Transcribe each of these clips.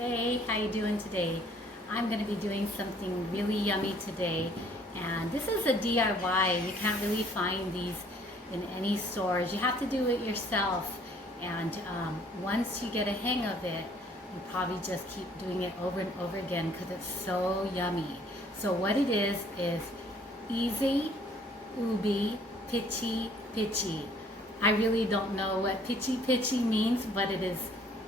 Hey, how you doing today? I'm going to be doing something really yummy today, and this is a DIY. You can't really find these in any stores. You have to do it yourself, and once you get a hang of it, you probably just keep doing it over and over again because it's so yummy. So what it is easy, ubi, pitchi. I really don't know what pitchi means, but it is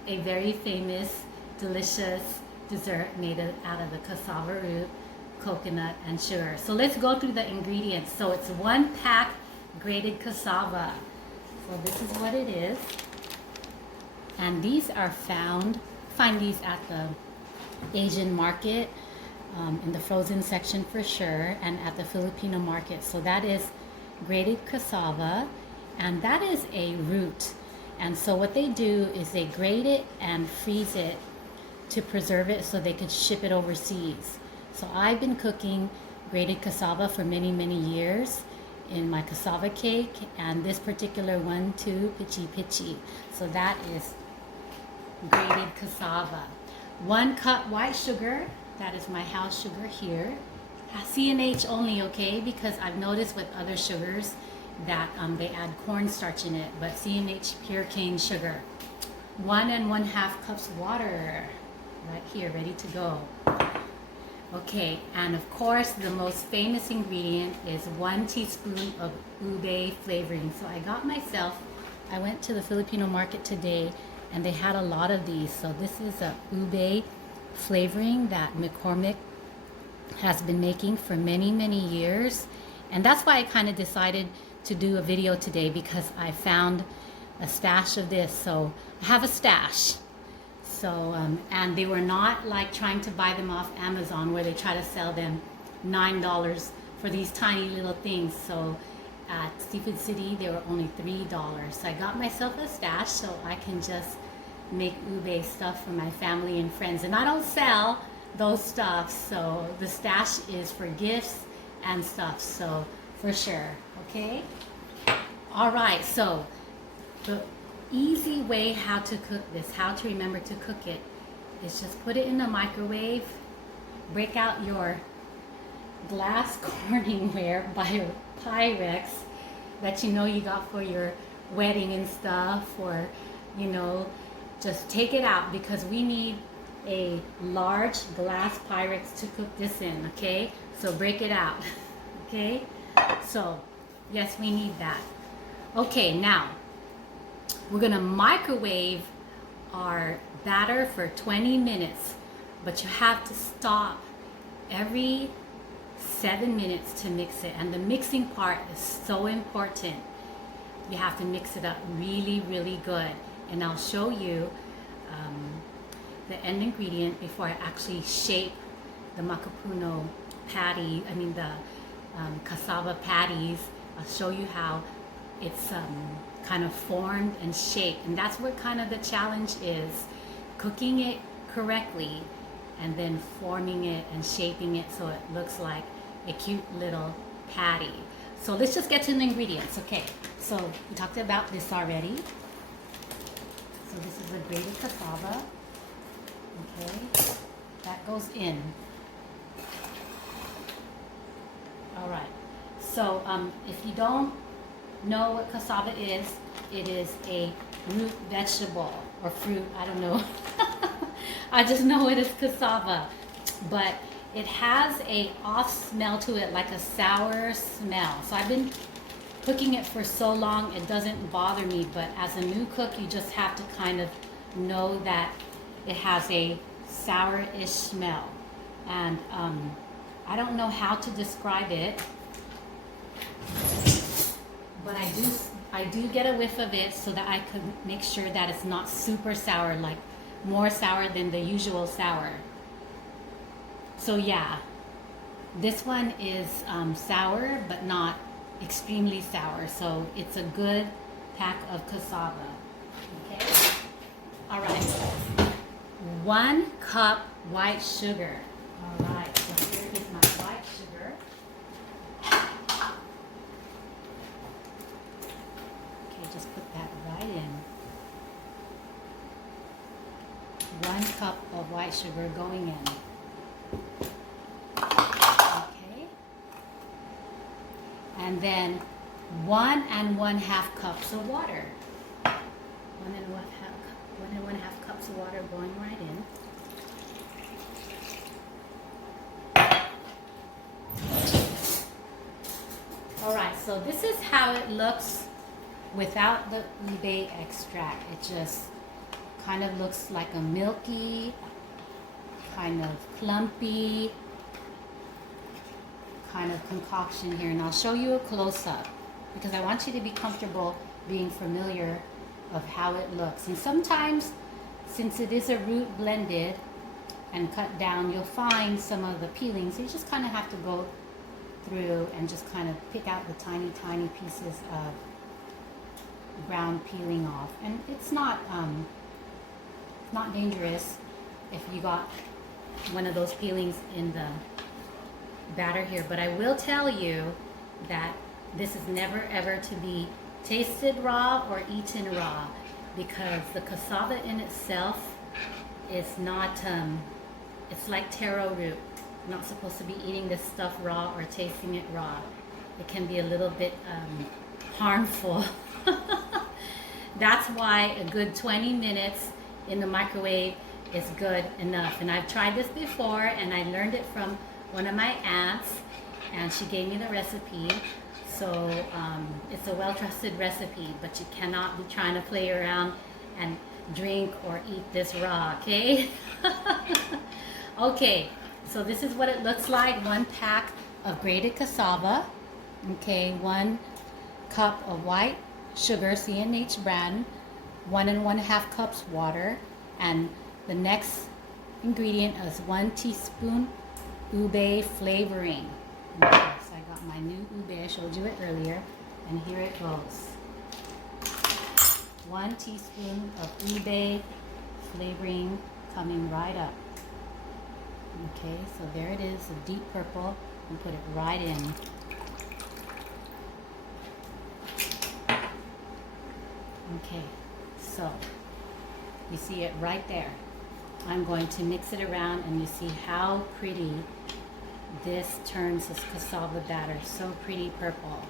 a very famous, delicious dessert made out of the cassava root, coconut, and sugar. So let's go through the ingredients. So it's 1 pack grated cassava. So this is what it is. And these are find these at the Asian market, in the frozen section for sure, and at the Filipino market. So that is grated cassava, and that is a root. And so what they do is they grate it and freeze it to preserve it so they could ship it overseas. So I've been cooking grated cassava for many years in my cassava cake, and this particular one too, pitchi. So that is grated cassava. 1 cup white sugar, that is my house sugar here. CNH only, okay, because I've noticed with other sugars that they add cornstarch in it, but CNH pure cane sugar. 1 1/2 cups water, right here, ready to go. Okay, and of course the most famous ingredient is 1 teaspoon of ube flavoring. So I went to the Filipino market today and they had a lot of these. So this is a ube flavoring that McCormick has been making for many years. And that's why I kind of decided to do a video today, because I found a stash of this. So I have a stash. So, and they were not like trying to buy them off Amazon where they try to sell them $9 for these tiny little things. So at Seafood City, they were only $3. So I got myself a stash so I can just make ube stuff for my family and friends. And I don't sell those stuff, so the stash is for gifts and stuff, so for sure, okay? All right, so the easy way how to cook this, how to remember to cook it, is just put it in the microwave, break out your glass Corningware by Pyrex that you know you got for your wedding and stuff, or you know, just take it out, because we need a large glass Pyrex to cook this in, okay? So break it out, okay? So yes, we need that. Okay, now we're gonna microwave our batter for 20 minutes, but you have to stop every 7 minutes to mix it. And the mixing part is so important. You have to mix it up really good. And I'll show you the end ingredient before I actually shape the makapuno patty, the cassava patties. I'll show you how it's kind of formed and shaped, and that's what kind of the challenge is, cooking it correctly and then forming it and shaping it so it looks like a cute little patty. So let's just get to the ingredients. Okay, so we talked about this already. So this is the grated cassava. Okay, that goes in. All right, so if you don't know what cassava is, it is a root vegetable or fruit, I don't know. I just know it is cassava, but it has a off smell to it, like a sour smell. So I've been cooking it for so long, it doesn't bother me, but as a new cook, you just have to kind of know that it has a sour-ish smell. And I don't know how to describe it, but I do get a whiff of it so that I could make sure that it's not super sour, like more sour than the usual sour. So yeah, this one is sour, but not extremely sour. So it's a good pack of cassava. Okay. All right. 1 cup white sugar. All right. So here is my white sugar. Okay, just put that right in. 1 cup of white sugar going in. Okay. And then 1 1/2 cups of water. 1 1/2 cups of water going right in. Alright, so this is how it looks without the ube extract. It just kind of looks like a milky, kind of clumpy kind of concoction here. And I'll show you a close-up because I want you to be comfortable being familiar of how it looks. And sometimes, since it is a root blended and cut down, you'll find some of the peelings. You just kind of have to go through and just kind of pick out the tiny pieces of ground peeling off. And it's not dangerous if you got one of those peelings in the batter here. But I will tell you that this is never ever to be tasted raw or eaten raw, because the cassava in itself is not, it's like taro root. You're not supposed to be eating this stuff raw or tasting it raw. It can be a little bit harmful. That's why a good 20 minutes in the microwave is good enough. And I've tried this before, and I learned it from one of my aunts, and she gave me the recipe. So it's a well-trusted recipe, but you cannot be trying to play around and drink or eat this raw, okay? Okay, so this is what it looks like. 1 pack of grated cassava, okay, 1 cup of white sugar, C&H brand, 1 1/2 cups water, and the next ingredient is 1 teaspoon ube flavoring. Okay, so I got my new ube, I showed you it earlier, and here it goes. 1 teaspoon of ube flavoring coming right up. Okay, so there it is, a deep purple, and put it right in. Okay, so you see it right there. I'm going to mix it around, and you see how pretty this turns this cassava batter. So pretty purple.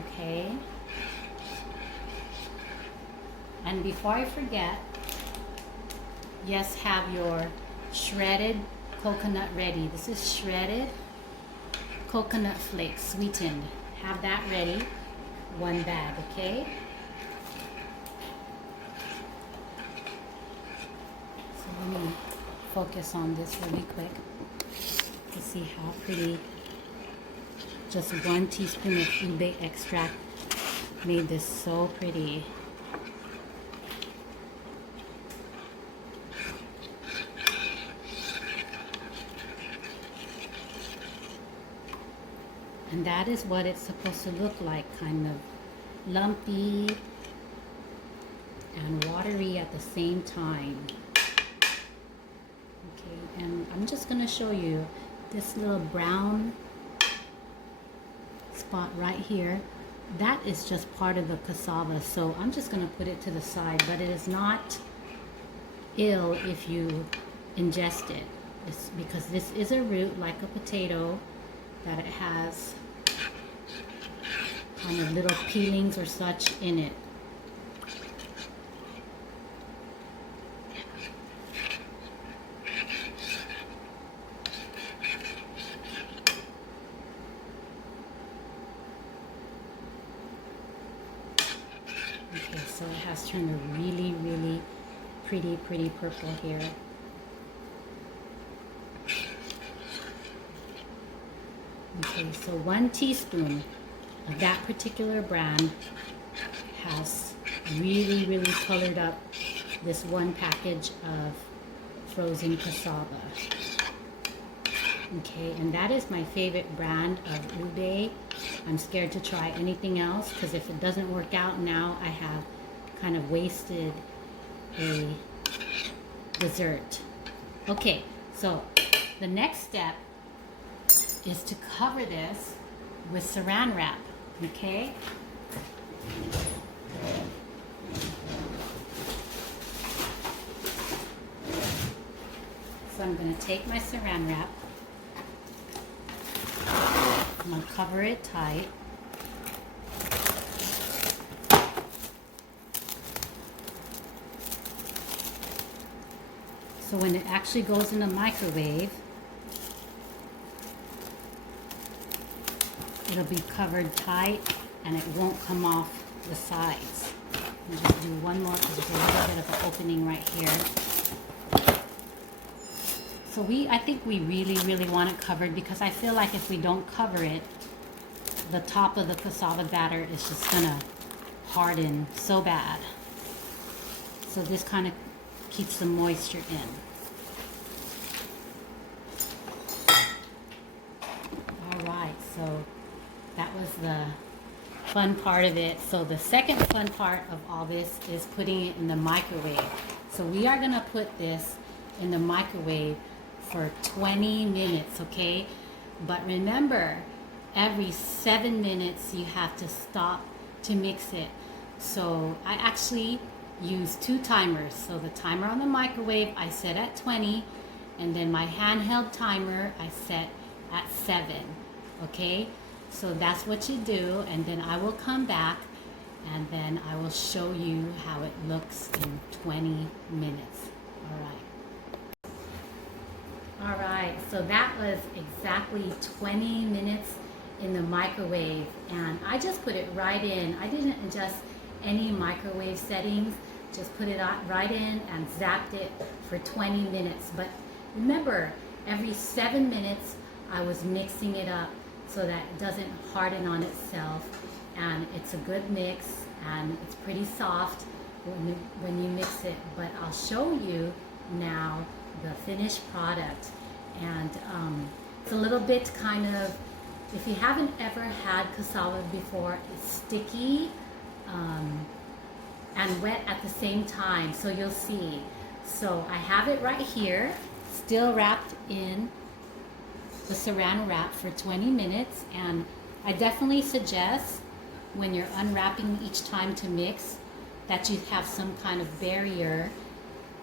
Okay. And before I forget, yes, have your shredded coconut ready. This is shredded coconut flakes, sweetened. Have that ready. 1 bag, okay? So let me focus on this really quick to see how pretty just 1 teaspoon of ube extract made this so pretty. And that is what it's supposed to look like, kind of lumpy and watery at the same time. Okay, and I'm just going to show you this little brown spot right here. That is just part of the cassava, so I'm just going to put it to the side, but it is not ill if you ingest it. It's because this is a root like a potato, that it has kind of little peelings or such in it. Okay, so it has turned a really, really pretty purple here. Okay, so 1 teaspoon of that particular brand has really colored up this 1 package of frozen cassava. Okay, and that is my favorite brand of ube. I'm scared to try anything else, because if it doesn't work out now, I have kind of wasted a dessert. Okay, so the next step is to cover this with saran wrap, okay? So I'm going to take my saran wrap. I'm going to cover it tight. So when it actually goes in the microwave, it'll be covered tight and it won't come off the sides. I'll just do one more because there's a little bit of an opening right here. So I think we really want it covered, because I feel like if we don't cover it, the top of the cassava batter is just gonna harden so bad. So this kind of keeps the moisture in. All right, so that was the fun part of it. So the second fun part of all this is putting it in the microwave. So we are gonna put this in the microwave for 20 minutes, okay? But remember, every 7 minutes you have to stop to mix it. So I actually use 2 timers. So the timer on the microwave I set at 20, and then my handheld timer I set at 7, okay? So that's what you do, and then I will come back and then I will show you how it looks in 20 minutes. All right. All right, so that was exactly 20 minutes in the microwave, and I just put it right in. I didn't adjust any microwave settings, just put it right in and zapped it for 20 minutes. But remember, every 7 minutes I was mixing it up so that it doesn't harden on itself, and it's a good mix and it's pretty soft when you mix it. But I'll show you now the finished product, and it's a little bit kind of, if you haven't ever had cassava before, it's sticky and wet at the same time, so you'll see. So I have it right here, still wrapped in the saran wrap for 20 minutes, and I definitely suggest when you're unwrapping each time to mix that you have some kind of barrier,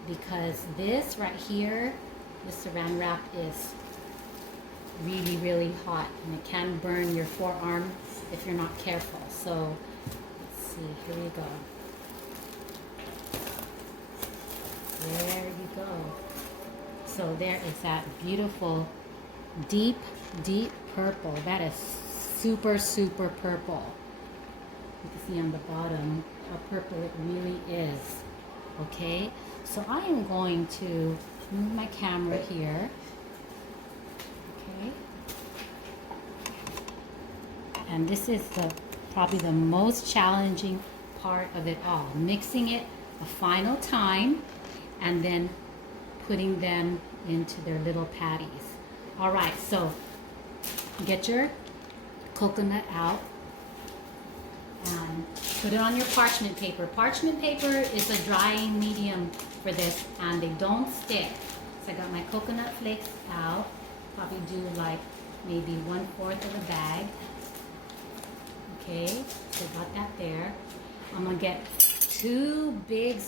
because this right here, the saran wrap, is really hot and it can burn your forearm if you're not careful. So let's see, here we go. There you go. So there is that beautiful deep purple. That is super purple. You can see on the bottom how purple it really is. Okay, so I am going to move my camera here. Okay, and this is probably the most challenging part of it all, mixing it a final time and then putting them into their little patties. All right, so get your coconut out and put it on your parchment paper. Parchment paper is a drying medium for this, and they don't stick. So I got my coconut flakes out. Probably do like maybe 1/4 of a bag. Okay, so got that there. I'm gonna get 2 big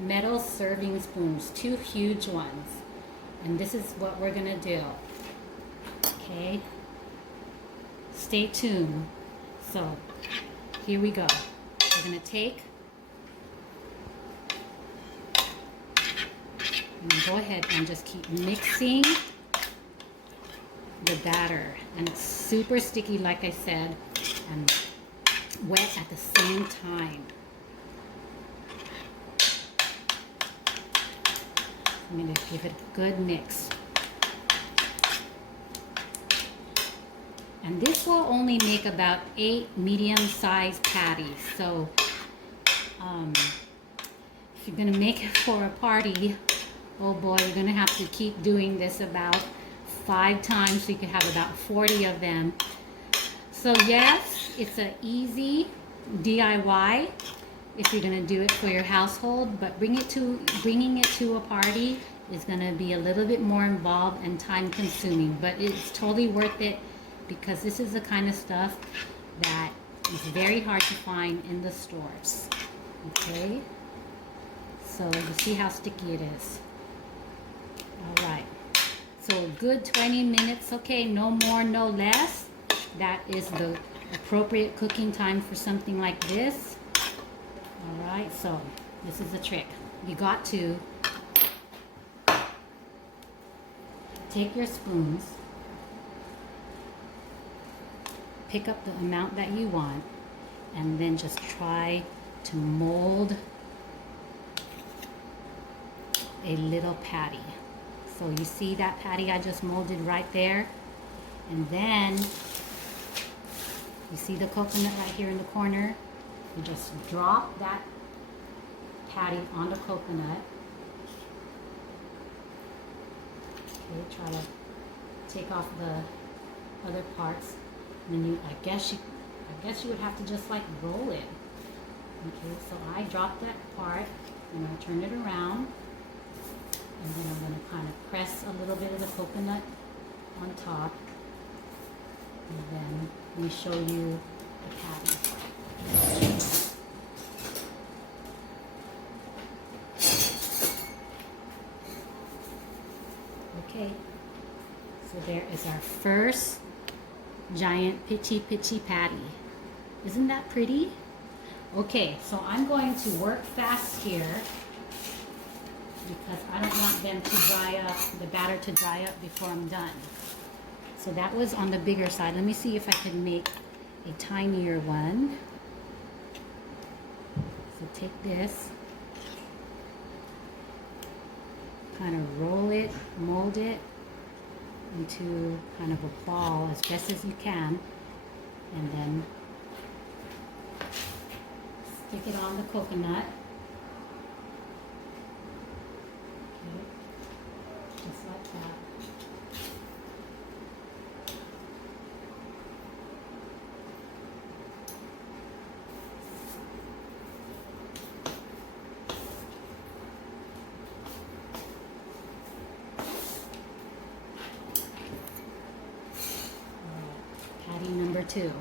metal serving spoons, 2 huge ones. And this is what we're gonna do. Okay, stay tuned. So here we go. We're gonna take and go ahead and just keep mixing the batter. And it's super sticky, like I said, and wet at the same time. I'm going to give it a good mix. And this will only make about 8 medium-sized patties. So if you're going to make it for a party, oh boy, you're going to have to keep doing this about 5 times so you can have about 40 of them. So yes, it's an easy DIY if you're going to do it for your household, but bringing it to a party is going to be a little bit more involved and time consuming, but it's totally worth it, because this is the kind of stuff that is very hard to find in the stores. Okay, so you see how sticky it is. All right. So good 20 minutes, okay? No more, no less. That is the appropriate cooking time for something like this. All right, so this is the trick. You got to take your spoons, pick up the amount that you want, and then just try to mold a little patty. So you see that patty I just molded right there? And then you see the coconut right here in the corner? You just drop that patty on the coconut. Okay, try to take off the other parts. And then I guess you would have to just like roll it. Okay, so I drop that part and I turn it around. And then I'm going to kind of press a little bit of the coconut on top. And then we show you the patty. Okay, so there is our first giant pitchy patty. Isn't that pretty? Okay, so I'm going to work fast here because I don't want them to dry up, the batter to dry up before I'm done. So that was on the bigger side. Let me see if I can make a tinier one. So take this, kind of roll it, mold it into kind of a ball as best as you can, and then stick it on the coconut. Just like that. Patty number 2.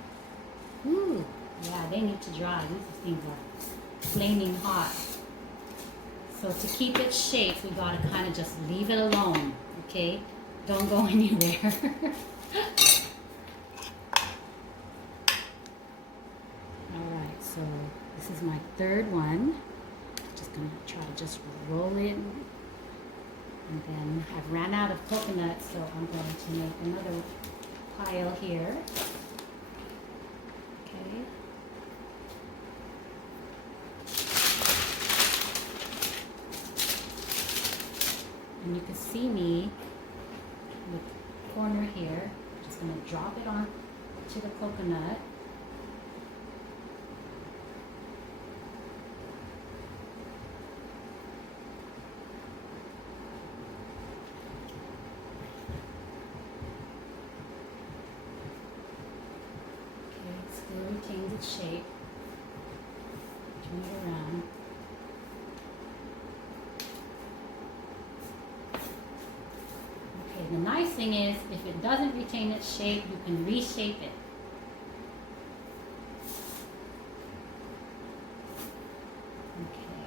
Ooh, yeah, they need to dry. These things are flaming hot. So to keep its shape, we gotta kind of just leave it alone, okay? Don't go anywhere. Alright, so this is my third one. Just gonna try to just roll it. And then I've ran out of coconut, so I'm going to make another pile here. Okay. And you can see me with the corner here. Just going to drop it on to the coconut. Okay, it still retains its shape. Turn it around. The nice thing is, if it doesn't retain its shape, you can reshape it. Okay.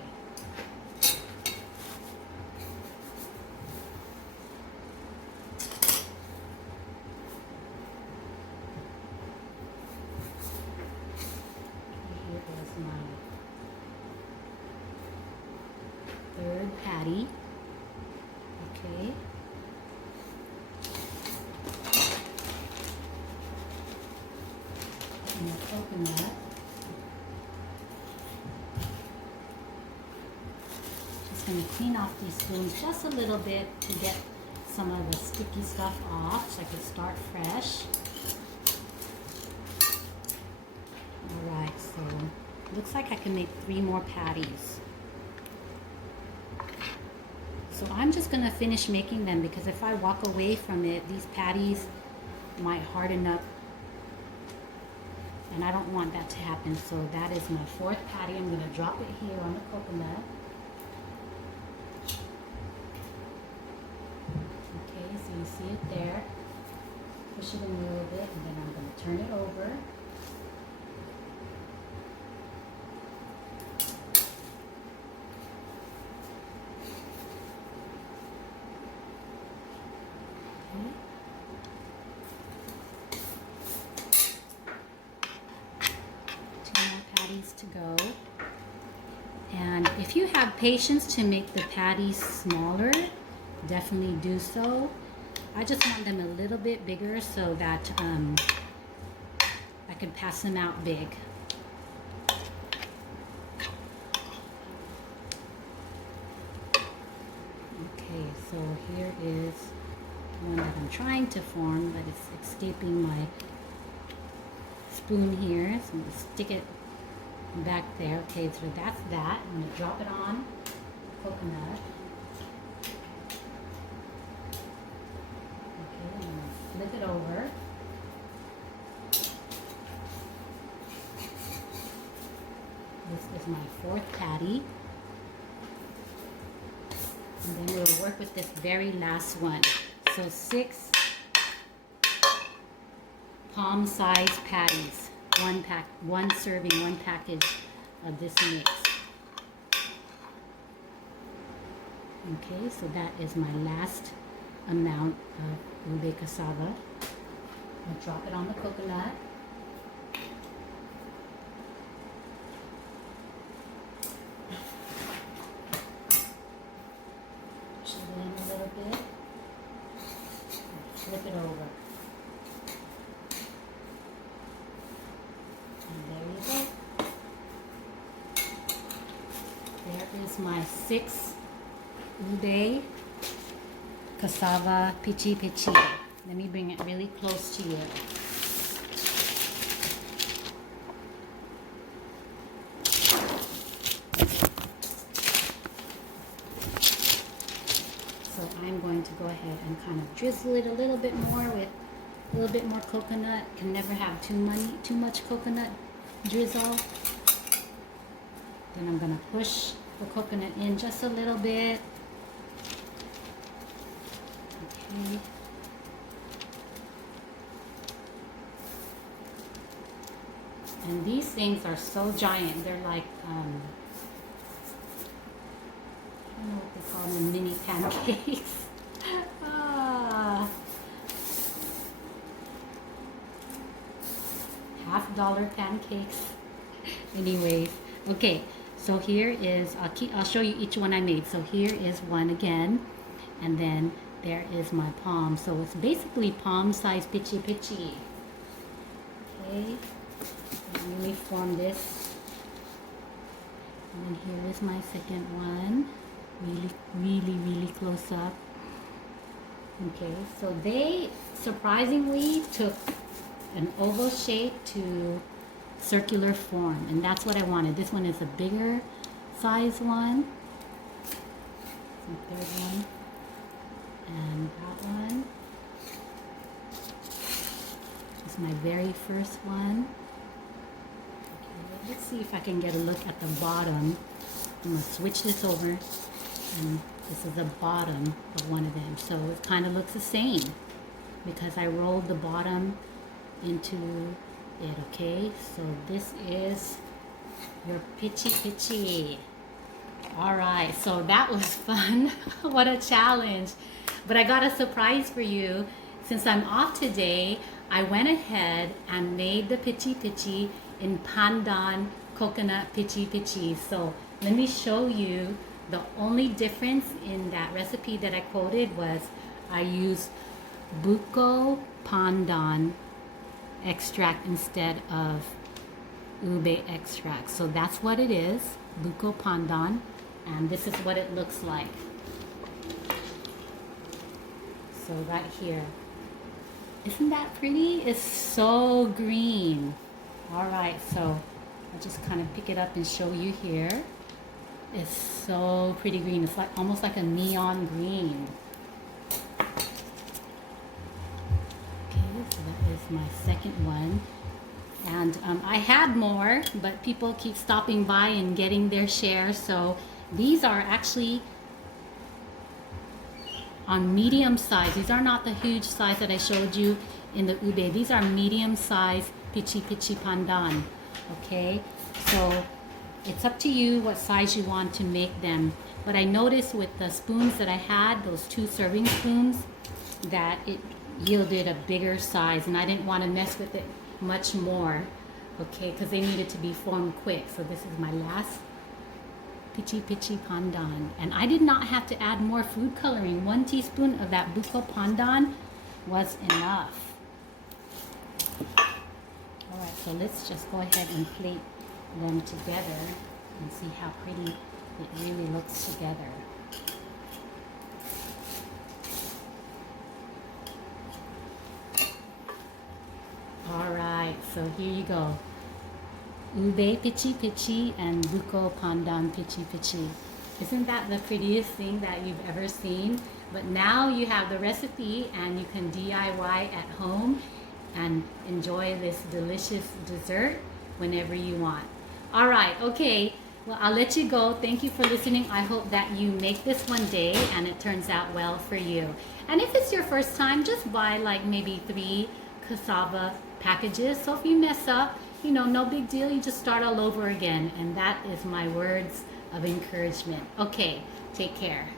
Here is my third patty. Okay. And the coconut. Just going to clean off these spoons just a little bit to get some of the sticky stuff off so I can start fresh. Alright, so looks like I can make 3 more patties. So I'm just going to finish making them because if I walk away from it, these patties might harden up. And I don't want that to happen, so that is my 4th patty. I'm going to drop it here on the coconut. Okay, so you see it there. Push it in a little bit, and then I'm going to turn it over. to go. And if you have patience to make the patties smaller, definitely do so. I just want them a little bit bigger so that I can pass them out big. Okay, so here is one that I'm trying to form, but it's escaping my spoon here. So I'm going to stick it back there. Okay, so that's that. I'm going to drop it on coconut. Okay, I'm going to flip it over. This is my fourth patty. And then we'll work with this very last one. So 6 palm-sized patties. One serving, one package of this mix. Okay, so that is my last amount of ube cassava. I'll drop it on the coconut. Push it in a little bit. Flip it over. And there you go. There is my 6 ube cassava pitchi. Let me bring it really close to you. So I'm going to go ahead and kind of drizzle it a little bit more with a little bit more coconut. Can never have too much coconut drizzle. Then I'm going to push the coconut in just a little bit. Okay. And these things are so giant. They're like, I don't know what they call them, mini pancakes. $50 pancakes. Anyways, okay. So here is, I'll show you each one I made. So here is one again, and then there is my palm. So it's basically palm-sized pitchi. Okay. Let me form this. And then here is my second one. Really close up. Okay, so they surprisingly took an oval shape to circular form, and that's what I wanted. This one is a bigger size one. The third one. And that one. This is my very first one. Let's see if I can get a look at the bottom. I'm going to switch this over, and this is the bottom of one of them. So it kind of looks the same because I rolled the bottom into it, okay? So this is your pitchi. All right, so that was fun. What a challenge. But I got a surprise for you. Since I'm off today, I went ahead and made the pitchi in pandan coconut pitchi. So let me show you. The only difference in that recipe that I quoted was I used buko pandan extract instead of ube extract. So that's what it is, buko pandan, and this is what it looks like. So right here. Isn't that pretty? It's so green. All right, so I'll just kind of pick it up and show you here. It's so pretty green. It's like almost like a neon green. Okay, so that is my second one. And I had more, but people keep stopping by and getting their share. So these are actually on medium size. These are not the huge size that I showed you in the ube. These are medium size pitchi pandan. Okay, so it's up to you what size you want to make them. But I noticed with the spoons that I had, those 2 serving spoons, that it yielded a bigger size, and I didn't want to mess with it much more. Okay, because they needed to be formed quick. So this is my last pitchi pandan. And I did not have to add more food coloring. 1 teaspoon of that buko pandan was enough. All right, so let's just go ahead and plate them together and see how pretty it really looks together. All right, so here you go. Ube pitchi and buko pandan pitchi. Isn't that the prettiest thing that you've ever seen? But now you have the recipe and you can DIY at home and enjoy this delicious dessert whenever you want. All right, okay. Well, I'll let you go. Thank you for listening. I hope that you make this one day and it turns out well for you. And if it's your first time, just buy like maybe 3 cassava packages. So if you mess up, you know, no big deal. You just start all over again. And that is my words of encouragement. Okay, take care.